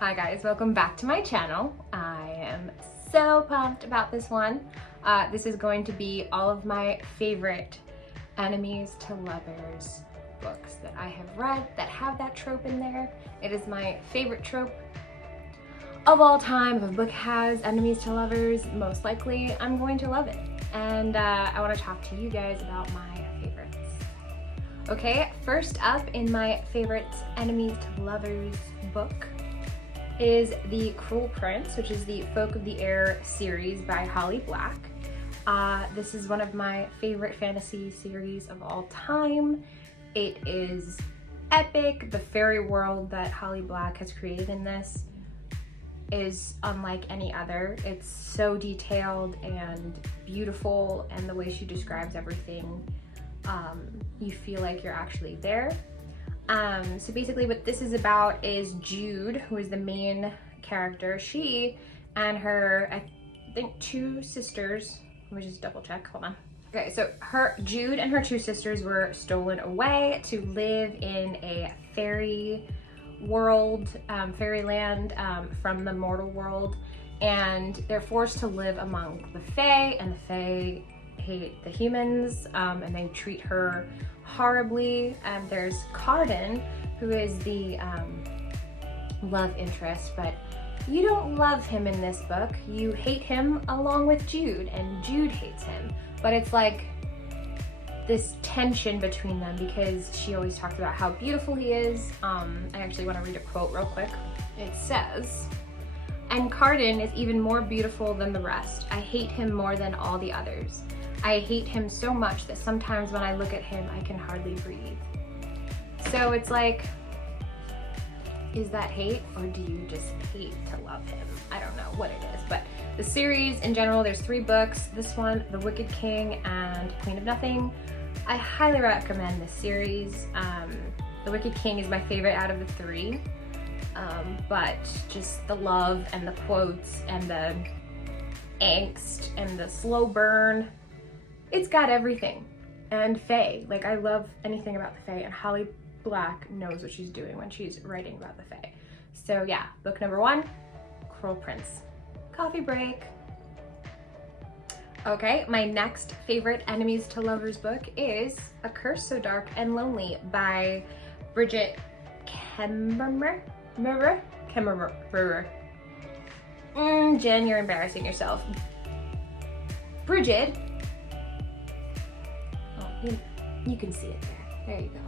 Hi guys, welcome back to my channel. I am so pumped about this one. This is going to be all of my favorite enemies to lovers books that I have read that have that trope in there. It is my favorite trope of all time. If a book has enemies to lovers, most likely I'm going to love it. And I want to talk to you guys about my favorites. Okay, first up in my favorite enemies to lovers book is The Cruel Prince, which is the Folk of the Air series by Holly Black. This is one of my favorite fantasy series of all time. It is epic. The fairy world that Holly Black has created in this is unlike any other. It's so detailed and beautiful, and the way she describes everything, you feel like you're actually there. So basically what this is about is Jude, who is the main character. She and her, I think, two sisters, let me just double check, hold on. Okay, so Jude and her two sisters were stolen away to live in a fairy world, fairyland, from the mortal world, and they're forced to live among the Fae, and the Fae hate the humans, and they treat her horribly. There's Carden, who is the love interest, but you don't love him in this book. You hate him along with Jude, and Jude hates him. But it's like this tension between them because she always talks about how beautiful he is. I actually want to read a quote real quick. It says, "And Carden is even more beautiful than the rest. I hate him more than all the others. I hate him so much that sometimes when I look at him, I can hardly breathe." So it's like, is that hate, or do you just hate to love him? I don't know what it is, but the series in general, there's 3 books. This one, The Wicked King and Queen of Nothing. I highly recommend this series. The Wicked King is my favorite out of the 3, but just the love and the quotes and the angst and the slow burn, it's got everything. And Fae, like, I love anything about the Fae, and Holly Black knows what she's doing when she's writing about the Fae. So yeah, book number 1, Cruel Prince. Coffee break. Okay, my next favorite enemies to lovers book is A Curse So Dark and Lonely by Bridget Kemmerer. Jen, you're embarrassing yourself. Bridget. You can see it there. There you go.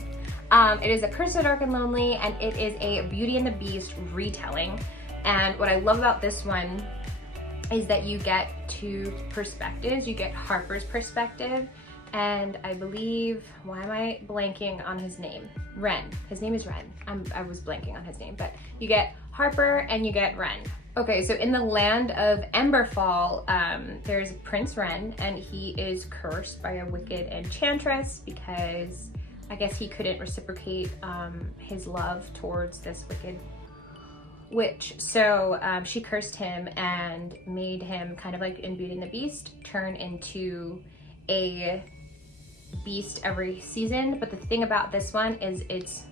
It is A Curse So Dark and Lonely, and it is a Beauty and the Beast retelling. And what I love about this one is that you get 2 perspectives. You get Harper's perspective, and I believe, why am I blanking on his name? Ren. His name is Ren. I was blanking on his name, but you get Harper and you get Ren. Okay, so in the land of Emberfall, there's Prince Ren, and he is cursed by a wicked enchantress because I guess he couldn't reciprocate his love towards this wicked witch. So she cursed him and made him, kind of like in Beauty and the Beast, turn into a beast every season. But the thing about this one is it's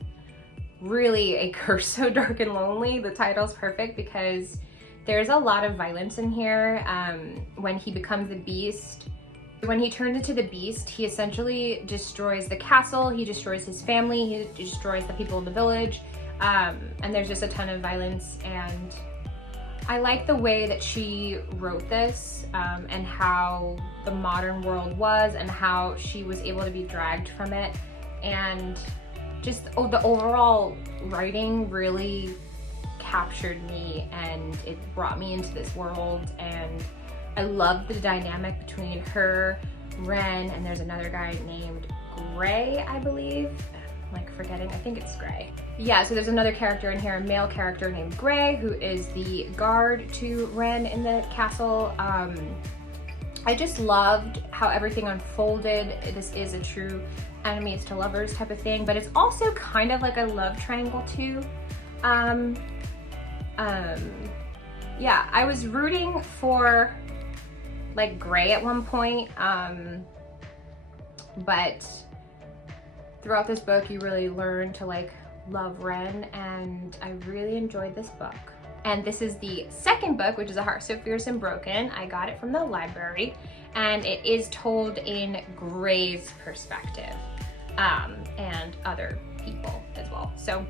really A Curse So Dark and Lonely. The title's perfect because there's a lot of violence in here. When he becomes the beast, when he turns into the beast, he essentially destroys the castle, he destroys his family, he destroys the people in the village, and there's just a ton of violence. And I like the way that she wrote this, and how the modern world was, and how she was able to be dragged from it, and just the overall writing really captured me, and it brought me into this world. And I love the dynamic between her, Ren, and there's another guy named Gray, I believe. I'm like forgetting, I think it's Gray. Yeah, so there's another character in here, a male character named Gray, who is the guard to Ren in the castle. I just loved how everything unfolded. This is a true enemies to lovers type of thing, but it's also kind of like a love triangle too. Yeah, I was rooting for like Gray at one point, but throughout this book you really learn to like love Ren, and I really enjoyed this book. And this is the second book, which is A Heart So Fierce and Broken. I got it from the library, and it is told in Gray's perspective, and other people as well. So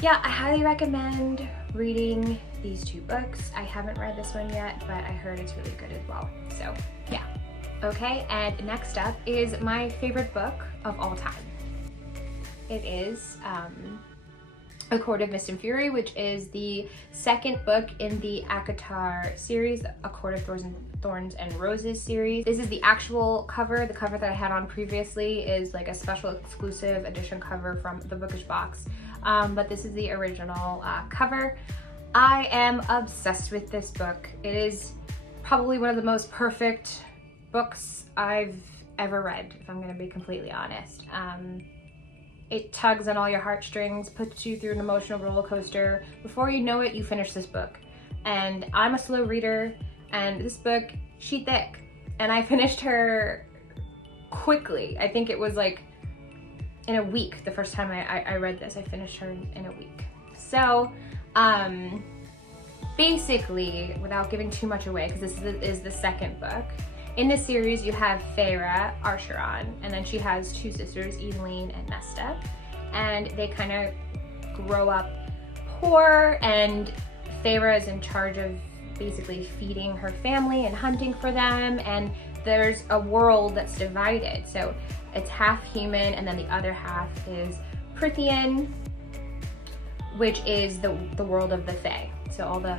yeah, I highly recommend reading these two books. I haven't read this one yet, but I heard it's really good as well. So yeah. Okay, and next up is my favorite book of all time. It is A Court of Mist and Fury, which is the second book in the ACOTAR series, A Court of Thorns and Roses series. This is the actual cover. The cover that I had on previously is like a special exclusive edition cover from the Bookish box, but this is the original cover. I am obsessed with this book. It is probably one of the most perfect books I've ever read, if I'm gonna be completely honest. It tugs on all your heartstrings, puts you through an emotional roller coaster. Before you know it, you finish this book. And I'm a slow reader, and this book, she thick. And I finished her quickly. I think it was like in a week, the first time I read this. I finished her in a week. So, basically, without giving too much away, because this is the second book, in this series, you have Feyre Archeron, and then she has two sisters, Eveline and Nesta, and they kind of grow up poor, and Feyre is in charge of basically feeding her family and hunting for them, and there's a world that's divided. So it's half human, and then the other half is Prythian, which is the world of the Fae. So all the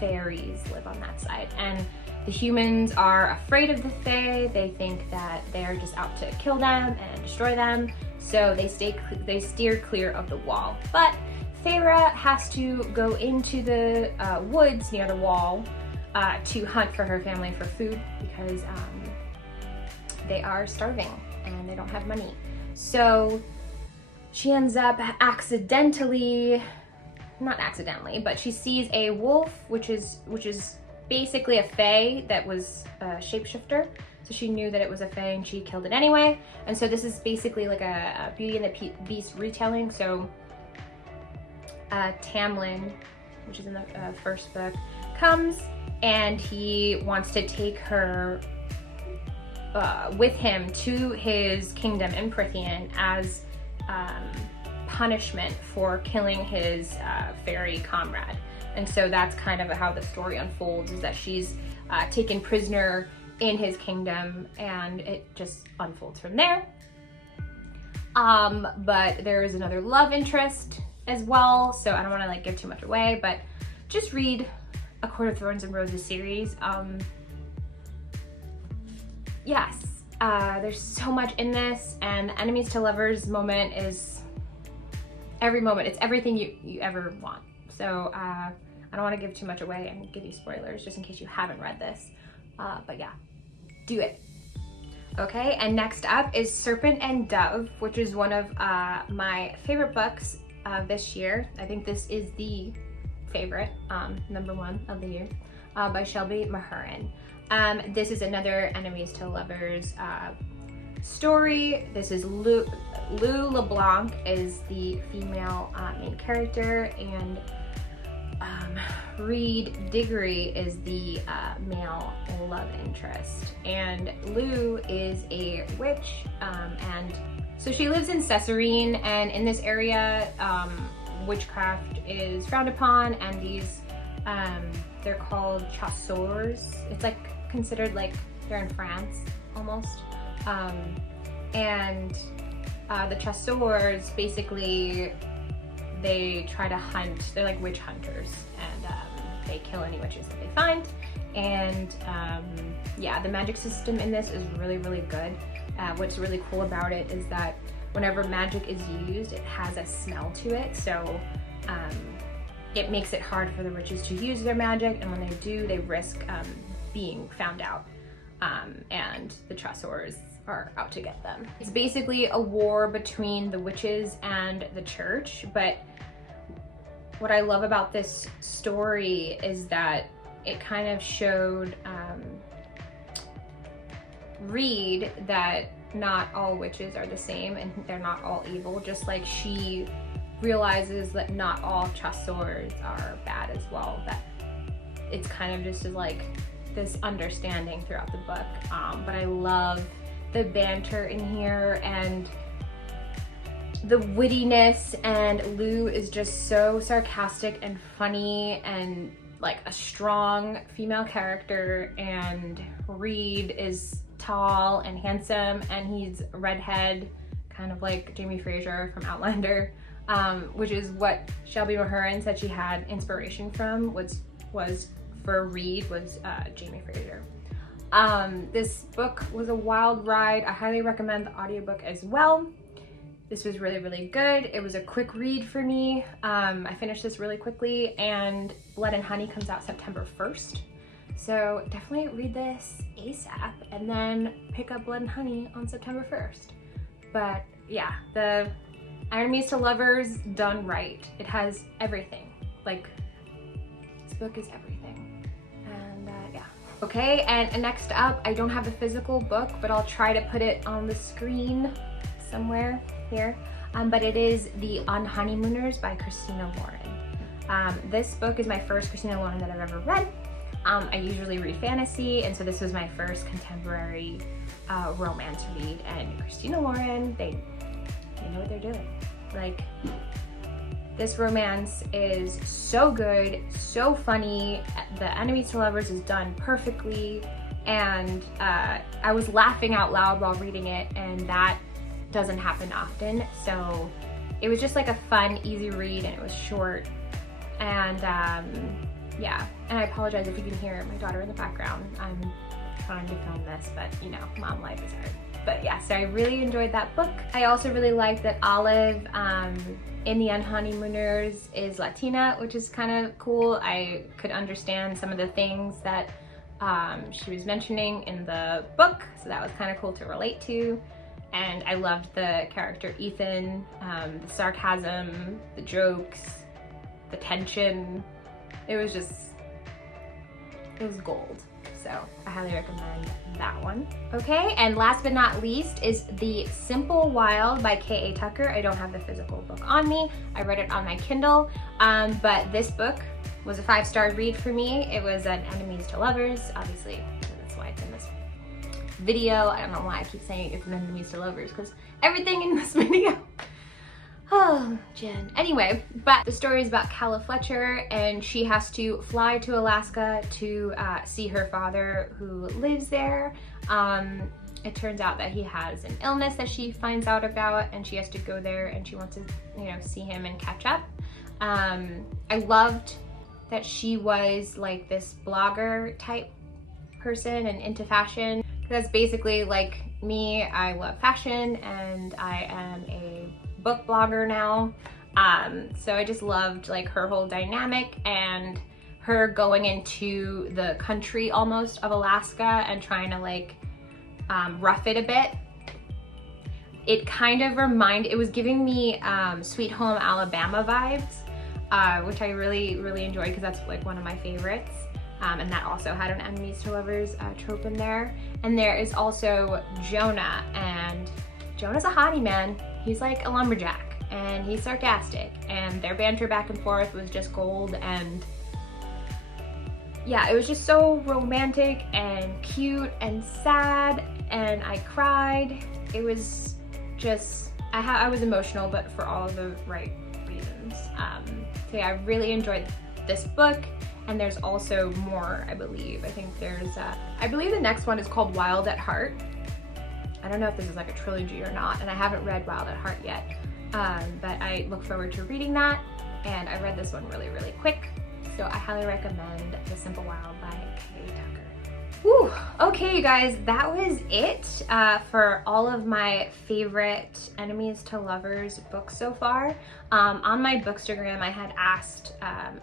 fairies live on that side. And the humans are afraid of the Fae. They think that they're just out to kill them and destroy them. So they steer clear of the wall. But Feyre has to go into the woods near the wall to hunt for her family for food, because they are starving and they don't have money. So she ends up not accidentally, but she sees a wolf, which is basically a Fae that was a shapeshifter. So she knew that it was a Fae and she killed it anyway. And so this is basically like a Beauty and the Beast retelling. So Tamlin, which is in the first book, comes and he wants to take her with him to his kingdom in Prythian as punishment for killing his fairy comrade. And so that's kind of how the story unfolds, is that she's taken prisoner in his kingdom, and it just unfolds from there. But there is another love interest as well, so I don't want to like give too much away, but just read A Court of Thorns and Roses series. Yes, there's so much in this, and the enemies to lovers moment is every moment. It's everything you ever want. So I don't want to give too much away and give you spoilers just in case you haven't read this. But yeah, do it. Okay, and next up is Serpent and Dove, which is one of my favorite books this year. I think this is the favorite, #1 of the year, by Shelby Mahurin. This is another enemies to lovers story. This is Lou LeBlanc is the female main character, and Reed Diggory is the male love interest. And Lou is a witch, and so she lives in Cesarine, and in this area witchcraft is frowned upon, and these they're called chasseurs. It's like considered like they're in France almost, and the chasseurs basically, they try to hunt. They're like witch hunters, and they kill any witches that they find. And yeah, the magic system in this is really, really good. What's really cool about it is that whenever magic is used, it has a smell to it. So it makes it hard for the witches to use their magic, and when they do, they risk being found out. And the chasseurs are out to get them. It's basically a war between the witches and the church, but what I love about this story is that it kind of showed Reed that not all witches are the same and they're not all evil, just like she realizes that not all chasseurs are bad as well, that it's kind of just like this understanding throughout the book. But I love the banter in here and the wittiness, and Lou is just so sarcastic and funny and like a strong female character, and Reed is tall and handsome, and he's a redhead, kind of like Jamie Fraser from Outlander, which is what Shelby Mahurin said she had inspiration from, was for Reed was Jamie Fraser. This book was a wild ride. I highly recommend the audiobook as well. This was really, really good. It was a quick read for me. I finished this really quickly, and Blood and Honey comes out September 1st. So definitely read this ASAP and then pick up Blood and Honey on September 1st. But yeah, the Enemies to Lovers done right. It has everything. Like, this book is everything. And yeah. Okay, and next up, I don't have a physical book, but I'll try to put it on the screen somewhere here. But it is the Unhiding Mooners by Christina Lauren. This book is my first Christina Lauren that I've ever read. I usually read fantasy, and so this was my first contemporary romance read. And Christina Lauren, they know what they're doing. Like, this romance is so good, so funny. The Enemies to Lovers is done perfectly, and I was laughing out loud while reading it, and that doesn't happen often. So it was just like a fun, easy read, and it was short. And yeah, and I apologize if you can hear my daughter in the background. I'm trying to film this, but you know, mom life is hard. But yeah, so I really enjoyed that book. I also really liked that Olive in the Unhiding Mooners is Latina, which is kind of cool. I could understand some of the things that she was mentioning in the book, so that was kind of cool to relate to. And I loved the character Ethan, the sarcasm, the jokes, the tension. It was gold. So I highly recommend that one. Okay, and last but not least is The Simple Wild by K.A. Tucker. I don't have the physical book on me. I read it on my Kindle, but this book was a 5-star read for me. It was an Enemies to Lovers, obviously, that's why it's in this video. I don't know why I keep saying it's an Enemies to Lovers, because everything in this video. Oh, Jen. Anyway, but the story is about Calla Fletcher, and she has to fly to Alaska to see her father who lives there. It turns out that he has an illness that she finds out about, and she has to go there, and she wants to, you know, see him and catch up. I loved that she was like this blogger type person and into fashion. That's basically like me. I love fashion, and I am a book blogger now. So I just loved like her whole dynamic, and her going into the country almost of Alaska and trying to like rough it a bit. It kind of it was giving me Sweet Home Alabama vibes, which I really, really enjoyed, because that's like one of my favorites. And that also had an Enemies to Lovers trope in there. And there is also Jonah, and Jonah's a hottie, man. He's like a lumberjack, and he's sarcastic, and their banter back and forth was just gold. And yeah, it was just so romantic and cute and sad, and I cried. It was just, I was emotional, but for all of the right reasons. So yeah, I really enjoyed this book. And there's also more, I believe. I think there's, I believe the next one is called Wild at Heart. I don't know if this is like a trilogy or not, and I haven't read Wild at Heart yet. But I look forward to reading that. And I read this one really, really quick. So I highly recommend The Simple Wild by K.A. Tucker. Whew. Okay, you guys, that was it for all of my favorite Enemies to Lovers books so far. On my Bookstagram, I had asked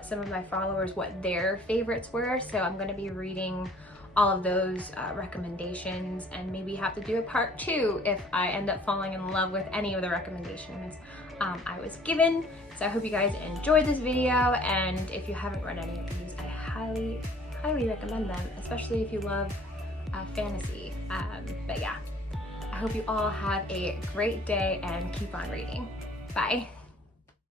some of my followers what their favorites were, so I'm going to be reading all of those recommendations, and maybe have to do a part 2 if I end up falling in love with any of the recommendations I was given. So I hope you guys enjoyed this video, and if you haven't read any of these, I highly recommend them, especially if you love fantasy. But yeah, I hope you all have a great day and keep on reading. Bye.